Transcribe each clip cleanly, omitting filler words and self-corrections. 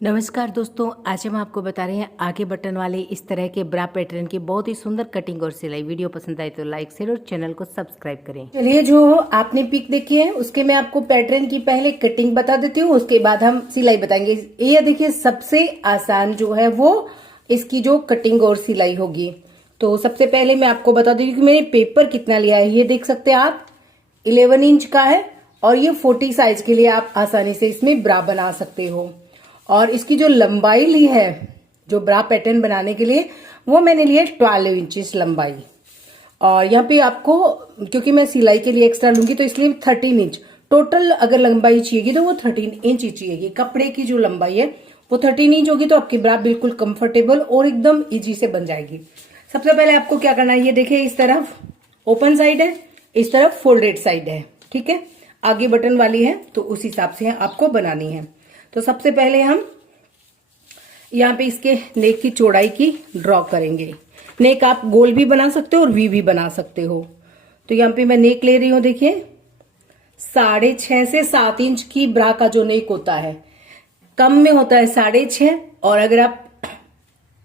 नमस्कार दोस्तों, आज हम आपको बता रहे हैं आगे बटन वाले इस तरह के ब्रा पैटर्न की बहुत ही सुंदर कटिंग और सिलाई। वीडियो पसंद आए तो लाइक शेयर और चैनल को सब्सक्राइब करें। चलिए, जो आपने पिक देखी है उसके मैं आपको पैटर्न की पहले कटिंग बता देती हूँ, उसके बाद हम सिलाई बताएंगे। ये देखिए, सबसे आसान जो है वो इसकी जो कटिंग और सिलाई होगी। तो सबसे पहले मैं आपको बता दूंगी कि मैंने पेपर कितना लिया है। ये देख सकते हैं आप, 11 इंच का है और ये 40 साइज के लिए आप आसानी से इसमें ब्रा बना सकते हो। और इसकी जो लंबाई ली है जो ब्रा पैटर्न बनाने के लिए, वो मैंने लिया 12 इंचेस लंबाई। और यहाँ पे आपको, क्योंकि मैं सिलाई के लिए एक्स्ट्रा लूंगी तो इसलिए 13 इंच टोटल अगर लंबाई चाहिएगी तो वो 13 इंच ही चाहिएगी। कपड़े की जो लंबाई है वो 13 इंच होगी, तो आपकी ब्रा बिल्कुल कंफर्टेबल और एकदम इजी से बन जाएगी। सबसे पहले आपको क्या करना है, ये देखिए, इस तरफ ओपन साइड है, इस तरफ फोल्डेड साइड है, ठीक है। आगे बटन वाली है तो उस हिसाब से आपको बनानी है। तो सबसे पहले हम यहाँ पे इसके नेक की चौड़ाई की ड्रॉ करेंगे। नेक आप गोल भी बना सकते हो और वी भी बना सकते हो। तो यहाँ पे मैं नेक ले रही हूँ, देखिए 6.5 से 7 इंच की ब्रा का जो नेक होता है, कम में होता है 6.5, और अगर आप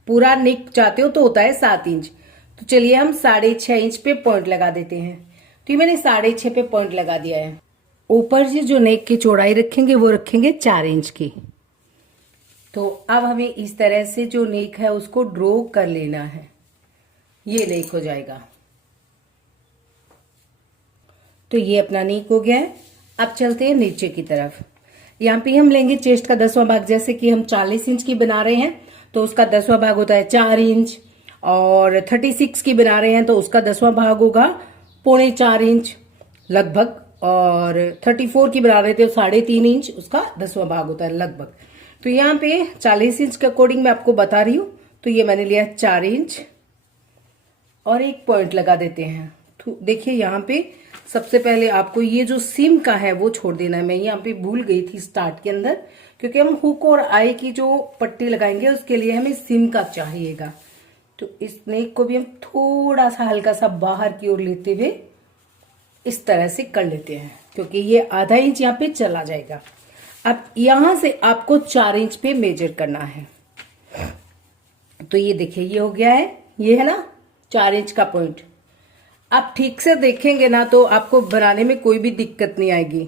पूरा नेक चाहते हो तो होता है 7 इंच। तो चलिए हम 6.5 इंच पे पॉइंट लगा देते हैं। तो ये मैंने 6.5 पे पॉइंट लगा दिया है। ऊपर से जो नेक की चौड़ाई रखेंगे वो रखेंगे 4 इंच की। तो अब हमें इस तरह से जो नेक है उसको ड्रॉ कर लेना है। ये नेक हो जाएगा। तो ये अपना नेक हो गया है। अब चलते हैं नीचे की तरफ। यहाँ पे हम लेंगे चेस्ट का 10वां भाग। जैसे कि हम 40 इंच की बना रहे हैं तो उसका 10वां भाग होता है 4 इंच, और 36 की बना रहे हैं तो उसका 10वां भाग होगा 3.25 इंच लगभग, और 34 की बना रहे थे तो 3.5 इंच उसका 10वां भाग होता है लगभग। तो यहाँ पे 40 इंच के अकॉर्डिंग मैं आपको बता रही हूं। तो ये मैंने लिया 4 इंच और एक पॉइंट लगा देते हैं। तो देखिए, यहाँ पे सबसे पहले आपको ये जो सीम का है वो छोड़ देना है। मैं यहाँ पे भूल गई थी स्टार्ट के अंदर, क्योंकि हम हुक और आई की जो पट्टी लगाएंगे उसके लिए हमें सीम का चाहिएगा। तो इस नेक को भी हम थोड़ा सा हल्का सा बाहर की ओर लेते हुए इस तरह से कर लेते हैं, क्योंकि ये आधा इंच यहाँ पे चला जाएगा। अब यहां से आपको 4 इंच पे मेजर करना है। तो ये देखिए, ये हो गया है, ये है ना 4 इंच का पॉइंट। आप ठीक से देखेंगे ना तो आपको बनाने में कोई भी दिक्कत नहीं आएगी।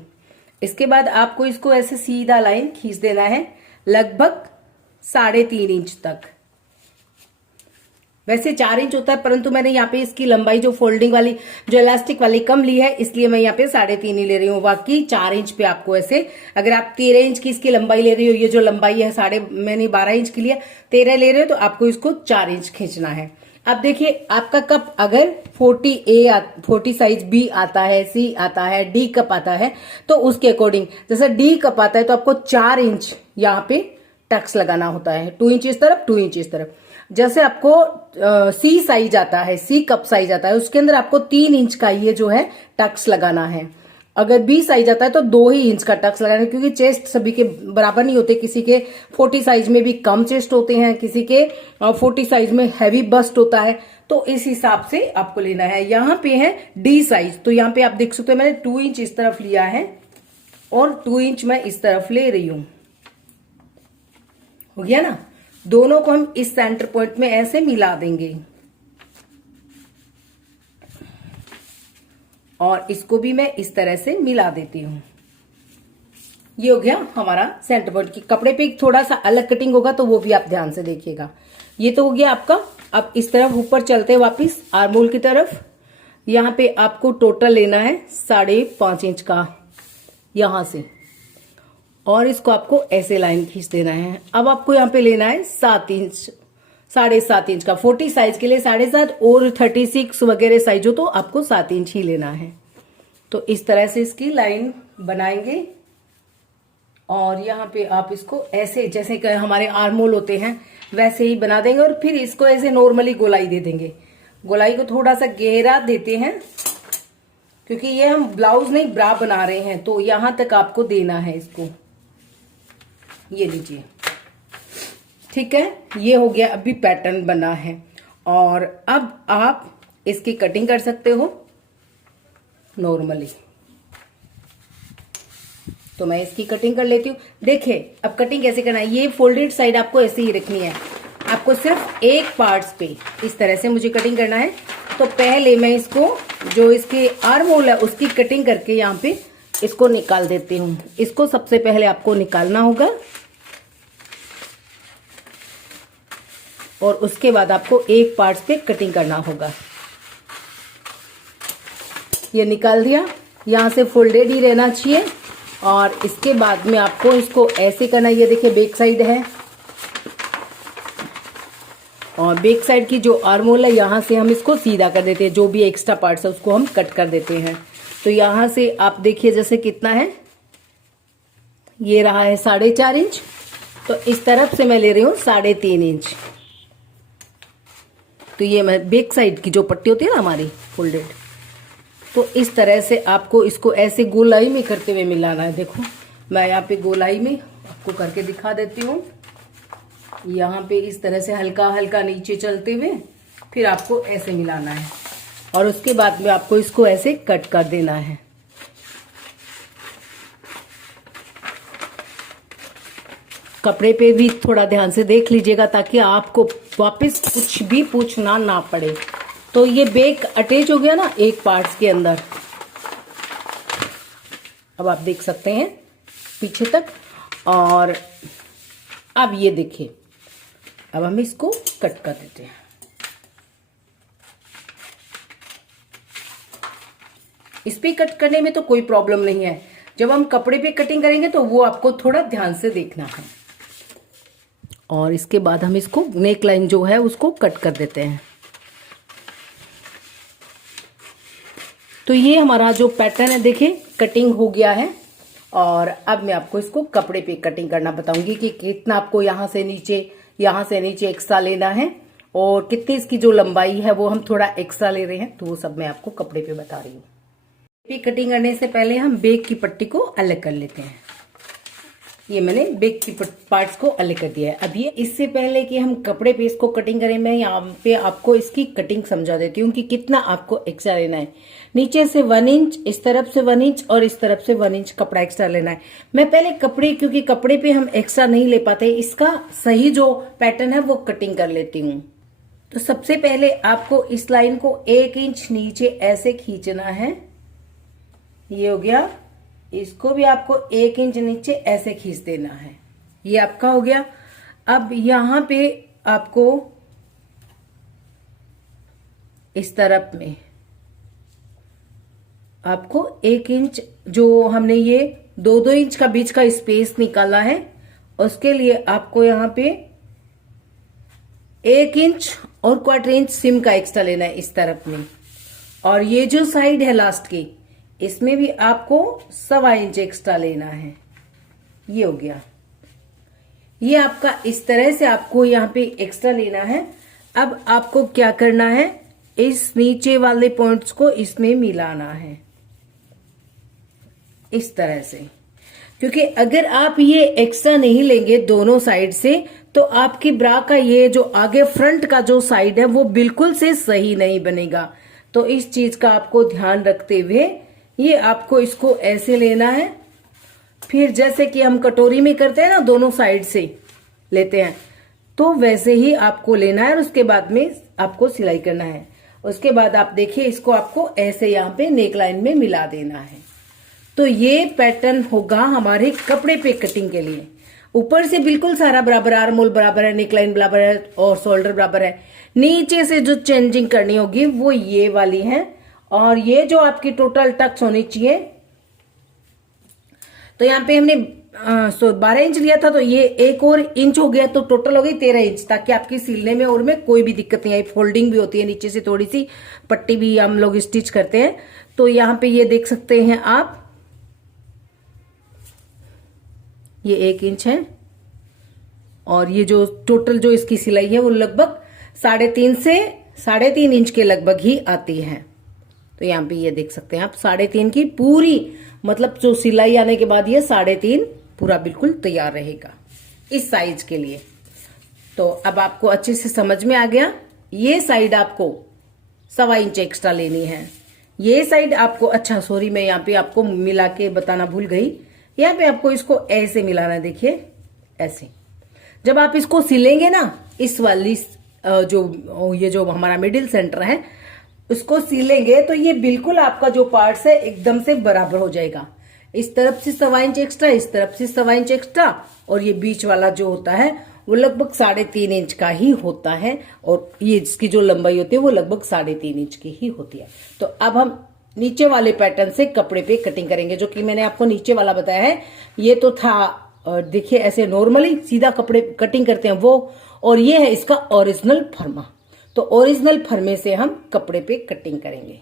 इसके बाद आपको इसको ऐसे सीधा लाइन खींच देना है लगभग 3.5 इंच तक। वैसे 4 इंच होता है, परंतु मैंने यहाँ पे इसकी लंबाई जो फोल्डिंग वाली जो इलास्टिक वाली कम ली है, इसलिए मैं यहाँ पे 3.5 ही ले रही हूँ। बाकी 4 इंच पे आपको ऐसे, अगर आप 13 इंच की इसकी लंबाई ले रही हो, ये जो लंबाई है मैंने 12 इंच की लिया, 13 ले रहे हो तो आपको इसको 4 इंच खींचना है। अब देखिए, आपका कप अगर 40 साइज बी आता है, सी आता है, डी कप आता है, तो उसके अकॉर्डिंग, जैसे डी कप आता है तो आपको 4 इंच यहाँ पे टक्स लगाना होता है, 2 इंच इस तरफ, 2 इंच इस तरफ। जैसे आपको सी साइज आता है, सी कप साइज आता है, उसके अंदर आपको 3 इंच का ये जो है टक्स लगाना है। अगर बी साइज आता है तो 2 ही इंच का टक्स लगाना है, क्योंकि चेस्ट सभी के बराबर नहीं होते। किसी के 40 साइज में भी कम चेस्ट होते हैं, किसी के 40 साइज में हैवी बस्ट होता है। तो इस हिसाब से आपको लेना है। यहाँ पे है डी साइज, तो यहाँ पे आप देख सकते हो मैंने 2 इंच इस तरफ लिया है और 2 इंच मैं इस तरफ ले रही हूं। हो गया ना। दोनों को हम इस सेंटर पॉइंट में ऐसे मिला देंगे, और इसको भी मैं इस तरह से मिला देती हूं। ये हो गया हमारा सेंटर पॉइंट। की कपड़े पे थोड़ा सा अलग कटिंग होगा तो वो भी आप ध्यान से देखिएगा। ये तो हो गया आपका। अब इस तरफ ऊपर चलते हैं वापिस आर्मोल की तरफ। यहां पे आपको टोटल लेना है 5.5 इंच का यहां से, और इसको आपको ऐसे लाइन खींच देना है। अब आपको यहाँ पे लेना है 7 इंच, 7.5 इंच का। 40 साइज के लिए 7.5, और 36 वगैरह साइज हो तो आपको 7 इंच ही लेना है। तो इस तरह से इसकी लाइन बनाएंगे, और यहाँ पे आप इसको ऐसे, जैसे कि हमारे आर्मोल होते हैं वैसे ही बना देंगे, और फिर इसको ऐसे नॉर्मली गोलाई दे देंगे। गोलाई को थोड़ा सा गहरा देते हैं, क्योंकि ये हम ब्लाउज नहीं ब्रा बना रहे हैं, तो यहां तक आपको देना है इसको। ये लीजिए, ठीक है। ये हो गया, अभी पैटर्न बना है। और अब आप इसकी कटिंग कर सकते हो नॉर्मली। तो मैं इसकी कटिंग कर लेती हूँ। देखिए अब कटिंग कैसे करना है, ये फोल्डेड साइड आपको ऐसे ही रखनी है, आपको सिर्फ एक पार्ट्स पे इस तरह से मुझे कटिंग करना है। तो पहले मैं इसको जो इसके आर्म होल है उसकी कटिंग करके यहाँ पे इसको निकाल देती हूँ। इसको सबसे पहले आपको निकालना होगा और उसके बाद आपको एक पार्ट्स पे कटिंग करना होगा। ये निकाल दिया, यहाँ से फोल्डेड ही रहना चाहिए। और इसके बाद में आपको इसको ऐसे करना है। ये देखिए बैक साइड है और बैक साइड की जो आर्म होल है यहाँ से हम इसको सीधा कर देते हैं, जो भी एक्स्ट्रा पार्ट्स है उसको हम कट कर देते हैं। तो यहाँ से आप देखिए जैसे कितना है, ये रहा है 4.5 इंच, तो इस तरफ से मैं ले रही हूँ 3.5 इंच। तो ये मैं बैक साइड की जो पट्टी होती है ना हमारी फोल्डेड, तो इस तरह से आपको इसको ऐसे गोलाई में करते हुए मिलाना है। देखो मैं यहाँ पे गोलाई में आपको करके दिखा देती हूँ। यहाँ पे इस तरह से हल्का हल्का नीचे चलते हुए फिर आपको ऐसे मिलाना है और उसके बाद में आपको इसको ऐसे कट कर देना है। कपड़े पे भी थोड़ा ध्यान से देख लीजिएगा ताकि आपको वापस कुछ भी पूछना ना पड़े। तो ये बैक अटैच हो गया ना एक पार्ट्स के अंदर, अब आप देख सकते हैं पीछे तक। और अब ये देखिए, अब हम इसको कट कर देते हैं। इस पे कट करने में तो कोई प्रॉब्लम नहीं है, जब हम कपड़े पे कटिंग करेंगे तो वो आपको थोड़ा ध्यान से देखना है। और इसके बाद हम इसको नेक लाइन जो है उसको कट कर देते हैं। तो ये हमारा जो पैटर्न है देखिए कटिंग हो गया है। और अब मैं आपको इसको कपड़े पे कटिंग करना बताऊंगी कि कितना आपको यहाँ से नीचे एक्स्ट्रा लेना है और कितनी इसकी जो लंबाई है वो हम थोड़ा एक्स्ट्रा ले रहे हैं, तो वो सब मैं आपको कपड़े पे बता रही हूँ। पे कटिंग करने से पहले हम बैक की पट्टी को अलग कर लेते हैं। ये मैंने बैक की पार्ट्स को अलग कर दिया है। अब ये इससे पहले कि हम कपड़े पे इसको कटिंग करें, मैं यहाँ पे आपको इसकी कटिंग समझा देती हूँ कि कितना आपको एक्स्ट्रा लेना है। नीचे से 1 इंच, इस तरफ से 1 इंच और इस तरफ से 1 इंच कपड़ा एक्स्ट्रा लेना है। मैं पहले कपड़े, क्योंकि कपड़े पे हम एक्स्ट्रा नहीं ले पाते, इसका सही जो पैटर्न है वो कटिंग कर लेती हूँ। तो सबसे पहले आपको इस लाइन को 1 इंच नीचे ऐसे खींचना है। ये हो गया। इसको भी आपको 1 इंच नीचे ऐसे खींच देना है। ये आपका हो गया। अब यहां पे आपको इस तरफ में आपको 1 इंच, जो हमने ये 2-2 इंच का बीच का स्पेस निकाला है, उसके लिए आपको यहां पे 1 इंच और 1/4 इंच सिम का एक्स्ट्रा लेना है इस तरफ में। और ये जो साइड है लास्ट की, इसमें भी आपको 1.25 इंच एक्स्ट्रा लेना है। ये हो गया। ये आपका इस तरह से आपको यहाँ पे एक्स्ट्रा लेना है। अब आपको क्या करना है, इस नीचे वाले पॉइंट्स को इसमें मिलाना है इस तरह से, क्योंकि अगर आप ये एक्स्ट्रा नहीं लेंगे दोनों साइड से तो आपकी ब्रा का ये जो आगे फ्रंट का जो साइड है वो बिल्कुल से सही नहीं बनेगा। तो इस चीज का आपको ध्यान रखते हुए ये आपको इसको ऐसे लेना है। फिर जैसे कि हम कटोरी में करते हैं ना, दोनों साइड से लेते हैं, तो वैसे ही आपको लेना है और उसके बाद में आपको सिलाई करना है। उसके बाद आप देखिए इसको आपको ऐसे यहाँ पे नेक लाइन में मिला देना है। तो ये पैटर्न होगा हमारे कपड़े पे कटिंग के लिए। ऊपर से बिल्कुल सारा बराबर, आर्म होल बराबर है, नेक लाइन बराबर है और शोल्डर बराबर है। नीचे से जो चेंजिंग करनी होगी वो ये वाली है। और ये जो आपकी टोटल टक्स होनी चाहिए, तो यहाँ पे हमने 12 इंच लिया था, तो ये 1 और इंच हो गया, तो टोटल हो गई 13 इंच, ताकि आपकी सिलने में और में कोई भी दिक्कत नहीं आई। फोल्डिंग भी होती है, नीचे से थोड़ी सी पट्टी भी हम लोग स्टिच करते हैं। तो यहाँ पे ये देख सकते हैं आप, ये 1 इंच है और ये जो टोटल जो इसकी सिलाई है वो लगभग 3.5 से 3.5 इंच के लगभग ही आती है। तो यहाँ पे ये देख सकते हैं आप 3.5 की पूरी, मतलब जो सिलाई आने के बाद ये 3.5 पूरा बिल्कुल तैयार रहेगा इस साइज के लिए। तो अब आपको अच्छे से समझ में आ गया। ये साइड आपको 1.25 इंच एक्स्ट्रा लेनी है। ये साइड आपको, अच्छा सॉरी मैं यहाँ पे आपको मिला के बताना भूल गई, यहाँ पे आपको इसको ऐसे मिलाना है, देखिए ऐसे। जब आप इसको सिलेंगे ना, इस वाली जो हमारा मिडिल सेंटर है उसको सिलेंगे तो ये बिल्कुल आपका जो पार्ट्स है एकदम से बराबर हो जाएगा। इस तरफ से 1.25 इंच एक्स्ट्रा, इस तरफ से 1.25 इंच एक्स्ट्रा, और ये बीच वाला जो होता है वो लगभग 3.5 इंच का ही होता है, और ये इसकी जो लंबाई होती है वो लगभग 3.5 इंच की ही होती है। तो अब हम नीचे वाले पैटर्न से कपड़े पे कटिंग करेंगे, जो कि मैंने आपको नीचे वाला बताया है। ये तो था देखिए ऐसे नॉर्मली सीधा कपड़े कटिंग करते हैं वो, और ये है इसका ओरिजिनल फर्मा। तो ओरिजिनल फर्मे से हम कपड़े पे कटिंग करेंगे।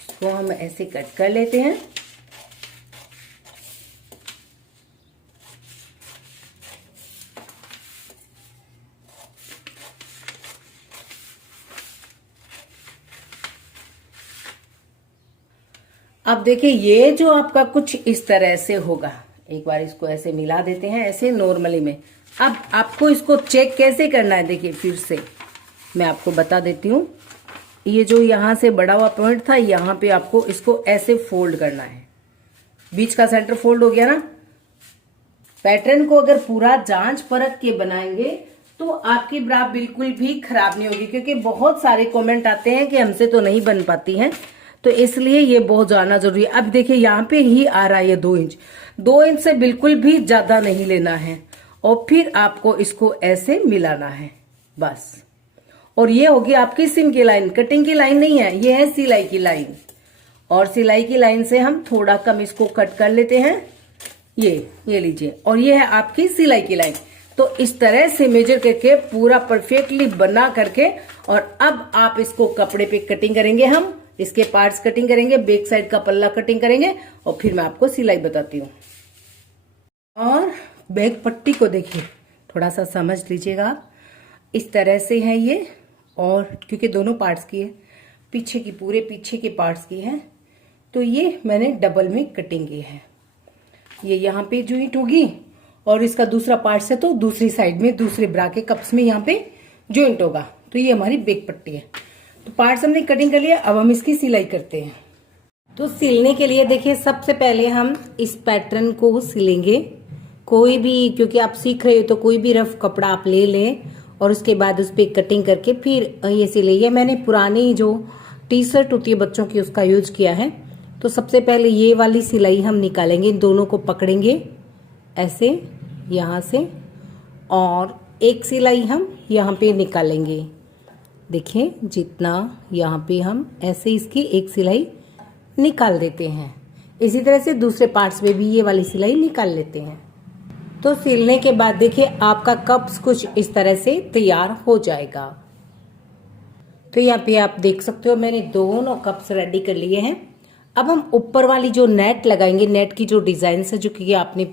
इसको हम ऐसे कट कर लेते हैं। अब देखिए ये जो आपका कुछ इस तरह से होगा। एक बार इसको ऐसे मिला देते हैं ऐसे नॉर्मली में। अब आपको इसको चेक कैसे करना है, देखिए फिर से मैं आपको बता देती हूँ। ये जो यहाँ से बड़ा हुआ पॉइंट था, यहाँ पे आपको इसको ऐसे फोल्ड करना है। बीच का सेंटर फोल्ड हो गया ना। पैटर्न को अगर पूरा जांच परख के बनाएंगे तो आपकी ब्रा बिल्कुल भी खराब नहीं होगी, क्योंकि बहुत सारे कमेंट आते हैं कि हमसे तो नहीं बन पाती है, तो इसलिए ये बहुत जानना जरूरी है। अब देखिए यहाँ पे ही आ रहा है ये 2 इंच, 2 इंच से बिल्कुल भी ज्यादा नहीं लेना है, और फिर आपको इसको ऐसे मिलाना है बस। और ये होगी आपकी सिम की लाइन, कटिंग की लाइन नहीं है, ये है सिलाई की लाइन। और सिलाई की लाइन से हम थोड़ा कम इसको कट कर लेते हैं, ये लीजिए, और ये है आपकी सिलाई की लाइन। तो इस तरह से मेजर करके पूरा परफेक्टली बना करके, और अब आप इसको कपड़े पे कटिंग करेंगे। हम इसके पार्ट्स कटिंग करेंगे, बैक साइड का पल्ला कटिंग करेंगे, और फिर मैं आपको सिलाई बताती हूँ। और बैक पट्टी को देखिए, थोड़ा सा समझ लीजिएगा आप, इस तरह से है ये, और क्योंकि दोनों पार्ट्स की है, पीछे की पूरे पीछे के पार्ट्स की है, तो ये मैंने डबल में कटिंग की है। ये यहाँ पे जॉइंट होगी, और इसका दूसरा पार्ट है तो दूसरी साइड में दूसरे ब्रा के कप्स में यहाँ पे जॉइंट होगा। तो ये हमारी बैक पट्टी है। तो पार्ट्स हमने कटिंग कर लिया, अब हम इसकी सिलाई करते हैं। तो सिलने के लिए देखिए सबसे पहले हम इस पैटर्न को सिलेंगे। कोई भी, क्योंकि आप सीख रहे हो तो कोई भी रफ कपड़ा आप ले लें, और उसके बाद उस पर कटिंग करके फिर ये सिले। ये मैंने पुरानी जो टी शर्ट होती है बच्चों की उसका यूज किया है। तो सबसे पहले ये वाली सिलाई हम निकालेंगे, इन दोनों को पकड़ेंगे ऐसे यहाँ से, और एक सिलाई हम यहाँ पे निकालेंगे। देखिए जितना यहाँ पे हम ऐसे इसकी एक सिलाई निकाल देते हैं, इसी तरह से दूसरे पार्ट्स में भी ये वाली सिलाई निकाल लेते हैं। तो सिलने के बाद देखिए आपका कप्स कुछ इस तरह से तैयार हो जाएगा। तो यहाँ पे आप देख सकते हो मैंने दोनों कप्स रेडी कर लिए हैं। अब हम ऊपर वाली जो नेट लगाएंगे, नेट की जो डिजाइन है जो कि आपने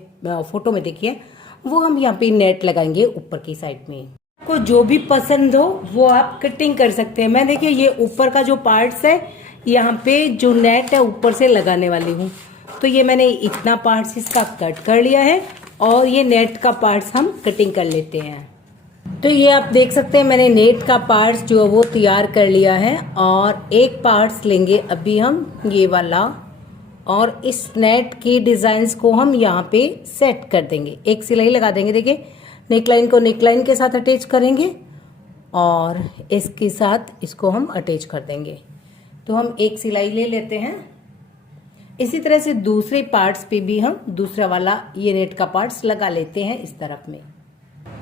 फोटो में देखी है, वो हम यहाँ पे नेट लगाएंगे ऊपर की साइड में। आपको जो भी पसंद हो वो आप कटिंग कर सकते हैं। मैं देखिए ये ऊपर का जो पार्ट्स है, यहाँ पे जो नेट है ऊपर से लगाने वाली हूँ। तो ये मैंने इतना पार्ट्स इसका कट कर लिया है, और ये नेट का पार्ट्स हम कटिंग कर लेते हैं। तो ये आप देख सकते हैं मैंने नेट का पार्ट्स जो है वो तैयार कर लिया है, और एक पार्ट्स लेंगे अभी हम ये वाला, और इस नेट की डिजाइन्स को हम यहाँ पे सेट कर देंगे। एक सिलाई लगा देंगे, देखिए नेकलाइन को नेकलाइन के साथ अटैच करेंगे, और इसके साथ इसको हम अटैच कर देंगे। तो हम एक सिलाई ले लेते हैं। इसी तरह से दूसरे पार्ट्स पे भी हम दूसरा वाला ये नेट का पार्ट्स लगा लेते हैं इस तरफ में।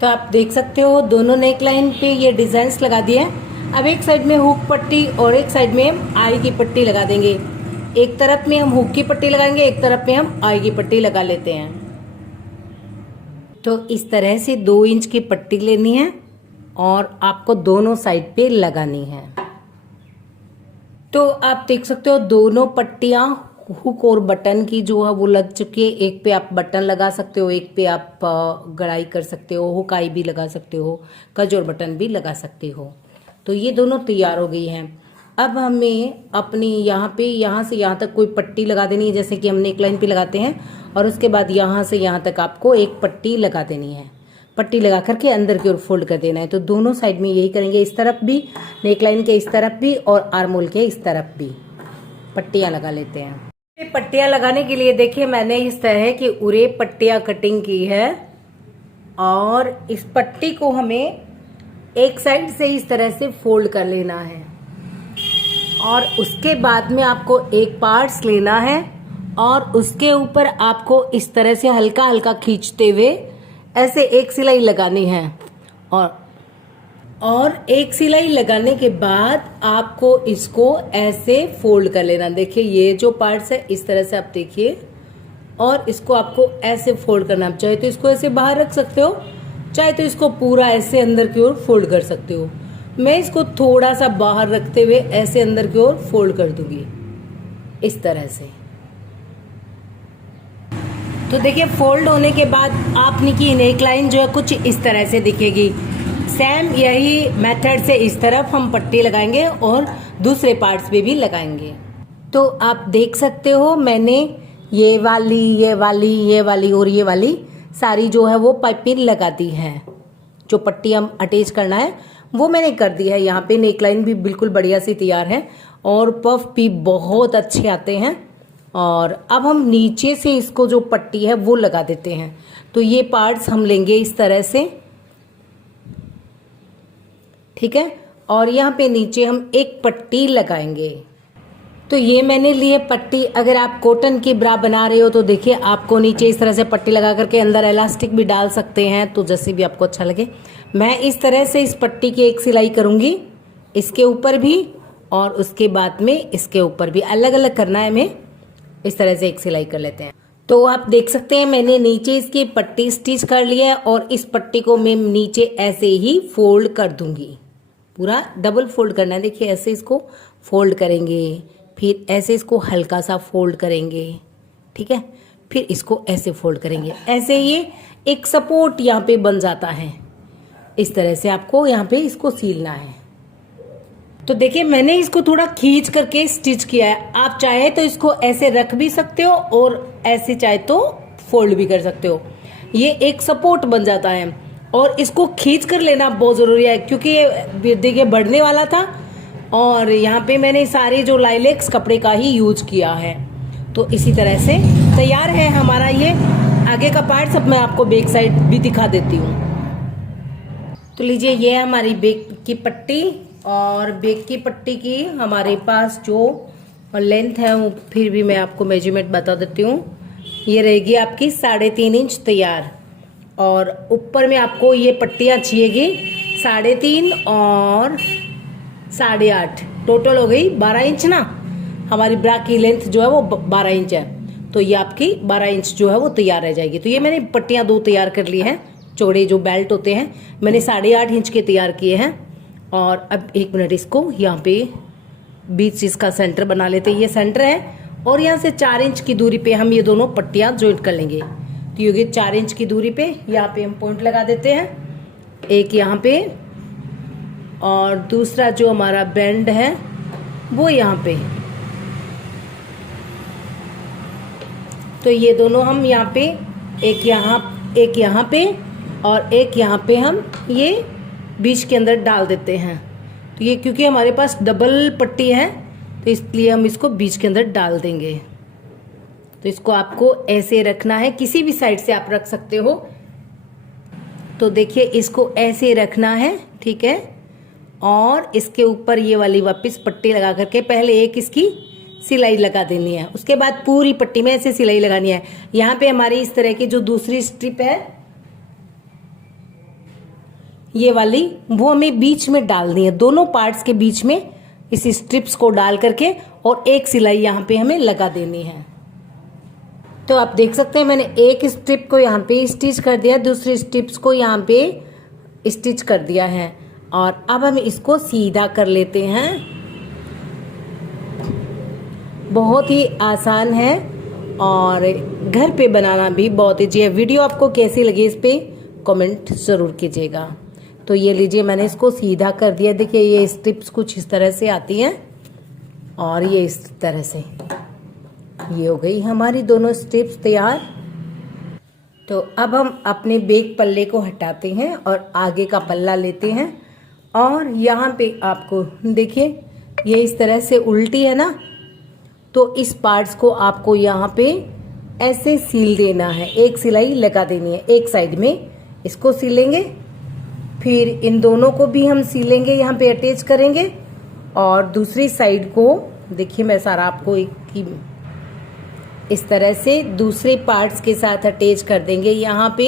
तो आप देख सकते हो दोनों नेक लाइन पे ये डिजाइन्स लगा दिया है। अब एक साइड में हुक पट्टी और एक साइड में हम आई की पट्टी लगा देंगे। एक तरफ में हम हुक की पट्टी लगाएंगे, एक तरफ में हम आई की पट्टी लगा लेते हैं। तो इस तरह से 2 इंच की पट्टी लेनी है, और आपको दोनों साइड पे लगानी है। तो आप देख सकते हो दोनों पट्टियां हुक और बटन की जो है वो लग चुकी है। एक पे आप बटन लगा सकते हो, एक पे आप गड़ाई कर सकते हो, हुकाई भी लगा सकते हो, कज और बटन भी लगा सकते हो। तो ये दोनों तैयार हो गई हैं। अब हमें अपनी यहाँ से यहाँ तक कोई पट्टी लगा देनी है, जैसे कि हम नेक लाइन पे लगाते हैं, और उसके बाद यहाँ से यहाँ तक आपको एक पट्टी लगा देनी है। पट्टी लगा करके अंदर की ओर फोल्ड कर देना है। तो दोनों साइड में यही करेंगे, इस तरफ भी नेक लाइन के इस तरफ भी और आर्म होल के इस तरफ भी पट्टियाँ लगा लेते हैं। पट्टियां लगाने के लिए देखिए मैंने इस तरह की उरे पट्टियां कटिंग की है और इस पट्टी को हमें एक साइड से इस तरह से फोल्ड कर लेना है और उसके बाद में आपको एक पार्ट्स लेना है और उसके ऊपर आपको इस तरह से हल्का हल्का खींचते हुए ऐसे एक सिलाई लगानी है और एक सिलाई लगाने के बाद आपको इसको ऐसे फोल्ड कर लेना। देखिए ये जो पार्ट्स है इस तरह से आप देखिए और इसको आपको ऐसे फोल्ड करना। आप चाहे तो इसको ऐसे बाहर रख सकते हो, चाहे तो इसको पूरा ऐसे अंदर की ओर फोल्ड कर सकते हो। मैं इसको थोड़ा सा बाहर रखते हुए ऐसे अंदर की ओर फोल्ड कर दूंगी इस तरह से। तो देखिए फोल्ड होने के बाद आपने की नेक लाइन जो है कुछ इस तरह से दिखेगी। सेम यही मेथड से इस तरफ हम पट्टी लगाएंगे और दूसरे पार्ट्स पे भी लगाएंगे। तो आप देख सकते हो मैंने ये वाली और ये वाली सारी जो है वो पाइपिंग लगा दी है। जो पट्टी हम अटैच करना है वो मैंने कर दी है। यहाँ पे नेकलाइन भी बिल्कुल बढ़िया सी तैयार है और पफ भी बहुत अच्छे आते हैं। और अब हम नीचे से इसको जो पट्टी है वो लगा देते हैं। तो ये पार्ट्स हम लेंगे इस तरह से, ठीक है। और यहाँ पे नीचे हम एक पट्टी लगाएंगे। तो ये मैंने लिए पट्टी। अगर आप कॉटन की ब्रा बना रहे हो तो देखिए आपको नीचे इस तरह से पट्टी लगा करके अंदर इलास्टिक भी डाल सकते हैं, तो जैसे भी आपको अच्छा लगे। मैं इस तरह से इस पट्टी की एक सिलाई करूंगी, इसके ऊपर भी और उसके बाद में इसके ऊपर भी। अलग अलग करना है, हमें इस तरह से एक सिलाई कर लेते हैं। तो आप देख सकते हैं मैंने नीचे इसकी पट्टी स्टिच कर लिया है और इस पट्टी को मैं नीचे ऐसे ही फोल्ड कर दूंगी। पूरा डबल फोल्ड करना है। देखिए ऐसे इसको फोल्ड करेंगे, फिर ऐसे इसको हल्का सा फोल्ड करेंगे, ठीक है। फिर इसको ऐसे फोल्ड करेंगे। ऐसे ये एक सपोर्ट यहाँ पे बन जाता है। इस तरह से आपको यहाँ पे इसको सीलना है। तो देखिए मैंने इसको थोड़ा खींच करके स्टिच किया है। आप चाहे तो इसको ऐसे रख भी सकते हो और ऐसे चाहे तो फोल्ड भी कर सकते हो। ये एक सपोर्ट बन जाता है और इसको खींच कर लेना बहुत जरूरी है क्योंकि ये देखिए बढ़ने वाला था और यहाँ पे मैंने सारे जो लाइलेक्स कपड़े का ही यूज किया है। तो इसी तरह से तैयार है हमारा ये आगे का पार्ट। सब मैं आपको बैक साइड भी दिखा देती हूँ। तो लीजिए ये हमारी बैक की पट्टी और बैक की पट्टी की हमारे पास जो लेंथ है वो फिर भी मैं आपको मेजरमेंट बता देती हूँ। ये रहेगी आपकी 3.5 इंच तैयार और ऊपर में आपको ये पट्टियाँ चाहिएगी 3.5 और 8.5, टोटल हो गई 12 इंच ना। हमारी ब्रा की लेंथ जो है वो 12 इंच है, तो ये आपकी 12 इंच जो है वो तैयार रह जाएगी। तो ये मैंने पट्टियाँ 2 तैयार कर ली हैं। चौड़े जो बेल्ट होते हैं मैंने 8.5 इंच के तैयार किए हैं। और अब 1 मिनट इसको यहाँ पे बीच इसका सेंटर बना लेते हैं। ये सेंटर है और यहाँ से 4 इंच की दूरी पे हम ये दोनों पट्टियाँ ज्वाइंट कर लेंगे। तो ये 4 इंच की दूरी पे यहाँ पे हम पॉइंट लगा देते हैं, एक यहाँ पे और दूसरा जो हमारा बेंड है वो यहाँ पे। तो ये दोनों हम यहाँ पे एक यहाँ पे और एक यहाँ पे हम ये बीच के अंदर डाल देते हैं। तो ये क्योंकि हमारे पास डबल पट्टी है तो इसलिए हम इसको बीच के अंदर डाल देंगे। तो इसको आपको ऐसे रखना है, किसी भी साइड से आप रख सकते हो। तो देखिए इसको ऐसे रखना है, ठीक है। और इसके ऊपर ये वाली वापस पट्टी लगा करके पहले एक इसकी सिलाई लगा देनी है, उसके बाद पूरी पट्टी में ऐसे सिलाई लगानी है। यहाँ पे हमारी इस तरह की जो दूसरी स्ट्रिप है ये वाली, वो हमें बीच में डालनी है, दोनों पार्ट्स के बीच में इस स्ट्रिप्स को डाल करके और एक सिलाई यहाँ पे हमें लगा देनी है। तो आप देख सकते हैं मैंने एक स्ट्रिप को यहाँ पे स्टिच कर दिया, दूसरी स्ट्रिप्स को यहाँ पे स्टिच कर दिया है और अब हम इसको सीधा कर लेते हैं। बहुत ही आसान है और घर पे बनाना भी बहुत ईजी है। वीडियो आपको कैसी लगी इस पे कमेंट जरूर कीजिएगा। तो ये लीजिए मैंने इसको सीधा कर दिया। देखिए ये स्ट्रिप्स कुछ इस तरह से आती हैं और ये इस तरह से, ये हो गई हमारी दोनों स्ट्रिप्स तैयार। तो अब हम अपने बैक पल्ले को हटाते हैं और आगे का पल्ला लेते हैं और यहाँ पे आपको देखिए ये इस तरह से उल्टी है ना, तो इस पार्ट्स को आपको यहाँ पे ऐसे सील देना है, एक सिलाई लगा देनी है। एक साइड में इसको सिलेंगे, फिर इन दोनों को भी हम सिलेंगे, यहाँ पे अटैच करेंगे। और दूसरी साइड को देखिए, मैं सारा आपको इस तरह से दूसरे पार्ट्स के साथ अटैच कर देंगे। यहाँ पे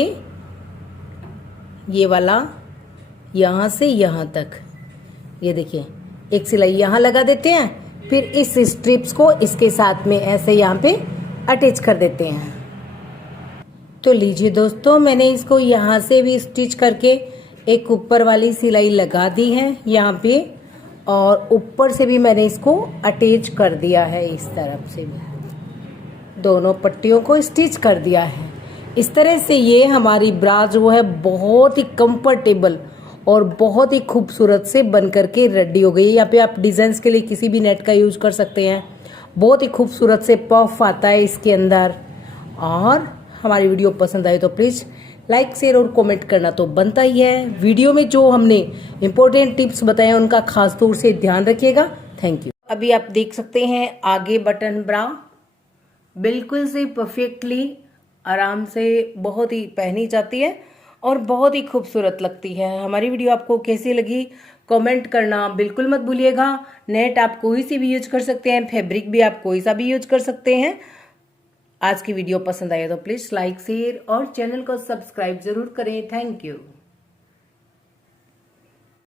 ये वाला यहाँ से यहाँ तक, ये देखिए एक सिलाई यहाँ लगा देते हैं, फिर इस स्ट्रिप्स को इसके साथ में ऐसे यहाँ पे अटैच कर देते हैं। तो लीजिए दोस्तों, मैंने इसको यहाँ से भी स्टिच करके एक ऊपर वाली सिलाई लगा दी है यहाँ पे, और ऊपर से भी मैंने इसको अटैच कर दिया है। इस तरफ से भी दोनों पट्टियों को स्टिच कर दिया है। इस तरह से ये हमारी ब्रा जो है बहुत ही कंफर्टेबल और बहुत ही खूबसूरत से बन करके रेडी हो गई है। यहाँ पे आप डिजाइन्स के लिए किसी भी नेट का यूज कर सकते हैं। बहुत ही खूबसूरत से पफ आता है इसके अंदर। और हमारी वीडियो पसंद आए तो प्लीज़ लाइक शेयर और कमेंट करना तो बनता ही है। वीडियो में जो हमने इम्पोर्टेंट टिप्स बताए हैं उनका खास तौर से ध्यान रखिएगा। Thank you. अभी आप देख सकते हैं आगे बटन ब्रा बिल्कुल से परफेक्टली आराम से बहुत ही पहनी जाती है और बहुत ही खूबसूरत लगती है। हमारी वीडियो आपको कैसी लगी कमेंट करना बिल्कुल मत भूलिएगा। नेट आप कोई सी भी यूज कर सकते हैं, फैब्रिक भी आप कोई सा भी यूज कर सकते हैं। आज की वीडियो पसंद आए तो प्लीज लाइक शेयर और चैनल को सब्सक्राइब जरूर करें। Thank you.